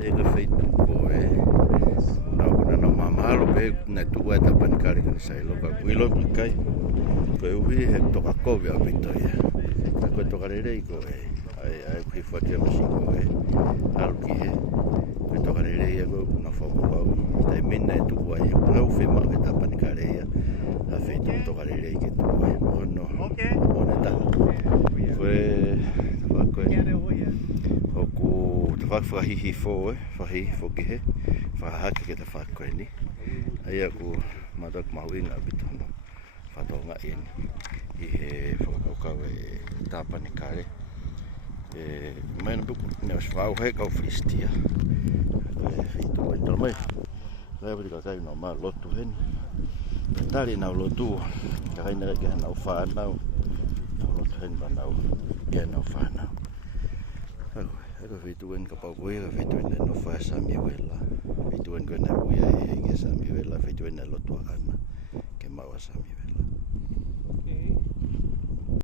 e ka feitu ko e na mamalo pe na tu e ta panikare ka sai lo ka wilo kai ko uhi he to ka ko via vitoia ko to ka rere ko e ai ki fa te masi ko e al ki he ko to ka rere ko na fa ko tai minna tu ai ko fe ma ka ta panikare ya a feitu to ka rere ke tu e no ona ta ko o ku te whakawhahihi fō e, whahi whoki he, whakahaka ke te whakoe ni. Ai aku matak mahu inga bitono, whatonga in, i he whakakau e tāpani kare. Maina buku, ne os whau he kau whistia. Hitu mai tala mai, kai pati ka kai no maa lotu heni. Tari nau lotu, ka kai nere keha nau whanau, nau lotu heni pa nau, keha nau whanau. Eka fituen ka pau koe, eka fituen no wha sami wela. Fituen koe na uia e henge sami wela, fituen na lotua ana, ke maua sami wela.